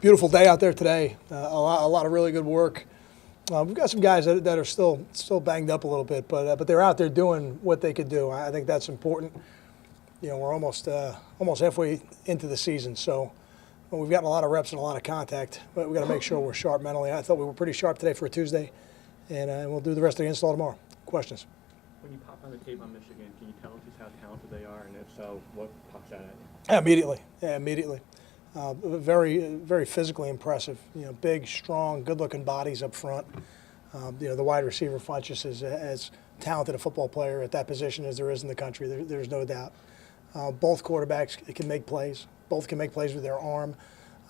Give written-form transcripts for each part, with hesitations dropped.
Beautiful day out there today. A lot of really good work. We've got some guys that are still banged up a little bit, but they're out there doing what they could do. I think that's important. We're almost halfway into the season, so we've gotten a lot of reps and a lot of contact, but we've got to make sure we're sharp mentally. I thought we were pretty sharp today for a Tuesday, and we'll do the rest of the install tomorrow. Questions? When you pop on the tape on Michigan, can you tell us just how talented they are, and if so, what pops out at you? Yeah, immediately. Very, very physically impressive. Big, strong, good-looking bodies up front. The wide receiver front just is as talented a football player at that position as there is in the country. There's no doubt. Both quarterbacks can make plays. Both can make plays with their arm.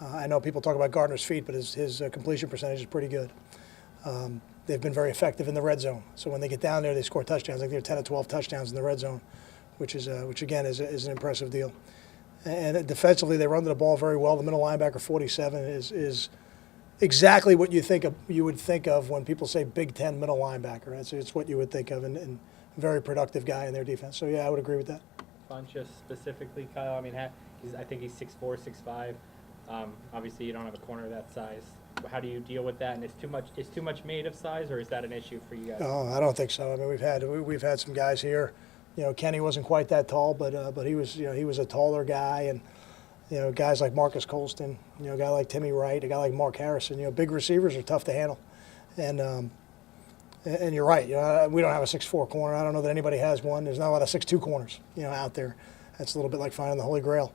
I know people talk about Gardner's feet, but his completion percentage is pretty good. They've been very effective in the red zone. So when they get down there, they score touchdowns. I think they're 10 to 12 touchdowns in the red zone, which again is an impressive deal. And defensively, they run the ball very well. The middle linebacker, 47, is exactly what you would think of when people say Big Ten middle linebacker. It's what you would think of, and very productive guy in their defense. So yeah, I would agree with that. Funchess specifically, Kyle. I mean, I think he's 6'4", 6'5". Obviously, you don't have a corner that size. How do you deal with that? And is too much made of size, or is that an issue for you guys? No, I don't think so. I mean, we've had some guys here. Kenny wasn't quite that tall, but he was a taller guy, and guys like Marcus Colston, a guy like Timmy Wright, a guy like Mark Harrison. Big receivers are tough to handle, and you're right. We don't have a 6'4" corner. I don't know that anybody has one. There's not a lot of 6'2" corners, out there. That's a little bit like finding the Holy Grail,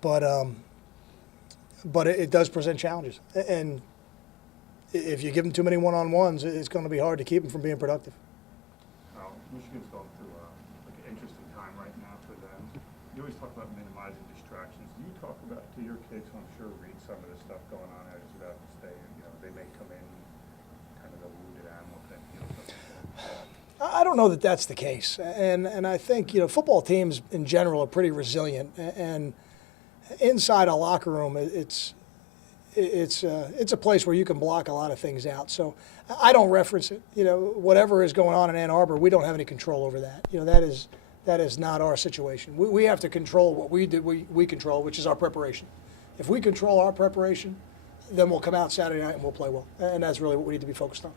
but it does present challenges, and if you give them too many one-on-ones, it's going to be hard to keep them from being productive. Michigan's going through an interesting time right now for them. You always talk about minimizing distractions. Do you talk about to your kids who I'm sure read some of the stuff going on there just about to stay? They may come in kind of a wounded animal thing. I don't know that that's the case, and I think football teams in general are pretty resilient, and inside a locker room, it's a place where you can block a lot of things out. So I don't reference it. Whatever is going on in Ann Arbor, we don't have any control over that. That is not our situation. We have to control what we control, which is our preparation. If we control our preparation, then we'll come out Saturday night and we'll play well. And that's really what we need to be focused on.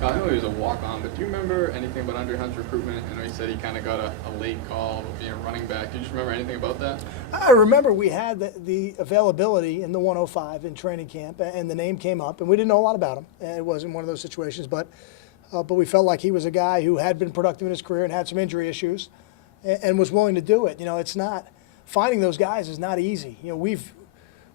I know he was a walk-on, but do you remember anything about Andre Hunt's recruitment? I know you said he kind of got a late call of being a running back. Do you just remember anything about that? I remember we had the availability in the 105 in training camp, and the name came up, and we didn't know a lot about him. It wasn't one of those situations, but we felt like he was a guy who had been productive in his career and had some injury issues and was willing to do it. It's not – finding those guys is not easy.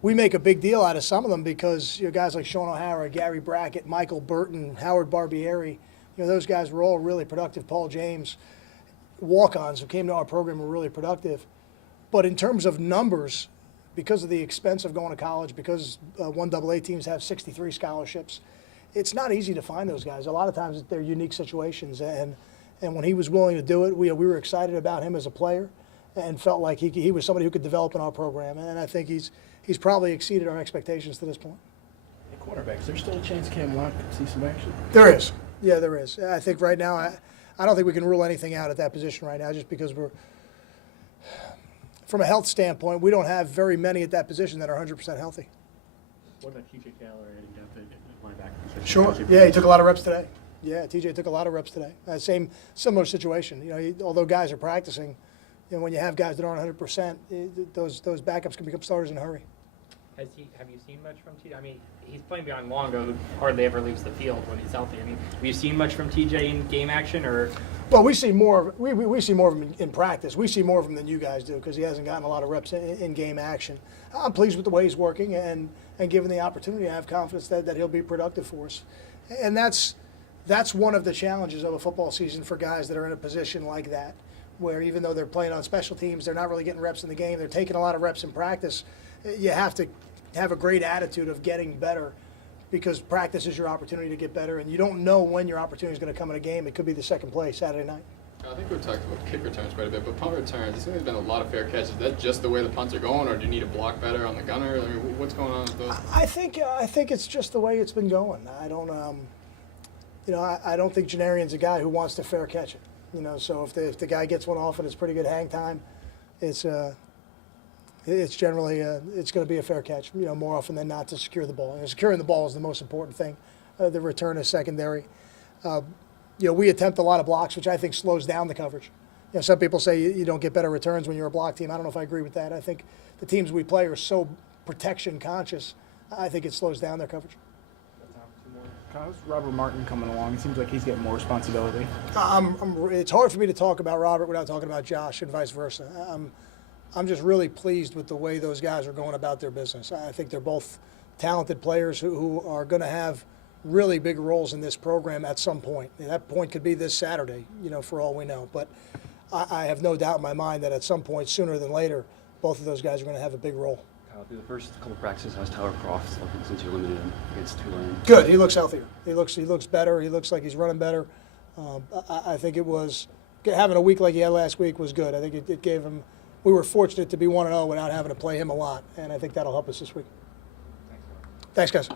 We make a big deal out of some of them because guys like Sean O'Hara, Gary Brackett, Michael Burton, Howard Barbieri, those guys were all really productive. Paul James, walk-ons who came to our program were really productive. But in terms of numbers, because of the expense of going to college, because 1AA teams have 63 scholarships, it's not easy to find those guys. A lot of times they're unique situations. And when he was willing to do it, we were excited about him as a player and felt like he was somebody who could develop in our program. And I think he's probably exceeded our expectations to this point. Hey, quarterbacks, is there still a chance Cam Lott could see some action? There is. Yeah, there is. I think right now, I don't think we can rule anything out at that position right now just because from a health standpoint, we don't have very many at that position that are 100% healthy. What about TJ Taylor and depth at linebacker position? Sure. Yeah, he took a lot of reps today. Yeah, TJ took a lot of reps today. Similar situation. Although guys are practicing, when you have guys that aren't 100%, those backups can become starters in a hurry. Have you seen much from TJ? I mean, he's playing behind Longo, who hardly ever leaves the field when he's healthy. I mean, have you seen much from TJ in game action, or? Well, we see more. We see more of him in practice. We see more of him than you guys do because he hasn't gotten a lot of reps in game action. I'm pleased with the way he's working, and given the opportunity, I have confidence that he'll be productive for us. And that's one of the challenges of a football season for guys that are in a position like that, where even though they're playing on special teams, they're not really getting reps in the game. They're taking a lot of reps in practice. You have to have a great attitude of getting better because practice is your opportunity to get better, and you don't know when your opportunity is going to come in a game. It could be the second play Saturday night. I think we've talked about kick returns quite a bit, but punt returns, it seems there's been a lot of fair catches. Is that just the way the punts are going, or do you need to block better on the gunner? I mean, what's going on with those? I think it's just the way it's been going. I don't think Janarian's a guy who wants to fair catch it. So if the guy gets one off and it's pretty good hang time, it's it's generally it's going to be a fair catch, more often than not to secure the ball. And securing the ball is the most important thing. The return is secondary. We attempt a lot of blocks, which I think slows down the coverage. Some people say you don't get better returns when you're a block team. I don't know if I agree with that. I think the teams we play are so protection conscious. I think it slows down their coverage. How's Robert Martin coming along? It seems like he's getting more responsibility. It's hard for me to talk about Robert without talking about Josh and vice versa. I'm just really pleased with the way those guys are going about their business. I think they're both talented players who are going to have really big roles in this program at some point. And that point could be this Saturday, for all we know. But I have no doubt in my mind that at some point, sooner than later, both of those guys are going to have a big role. Through the first couple of practices, how's Tyler Croft looking since you limited him against Tulane? Good. He looks healthier. He looks better. He looks like he's running better. I think it was having a week like he had last week was good. I think it gave him. We were fortunate to be 1-0 without having to play him a lot, and I think that'll help us this week. Thanks, guys.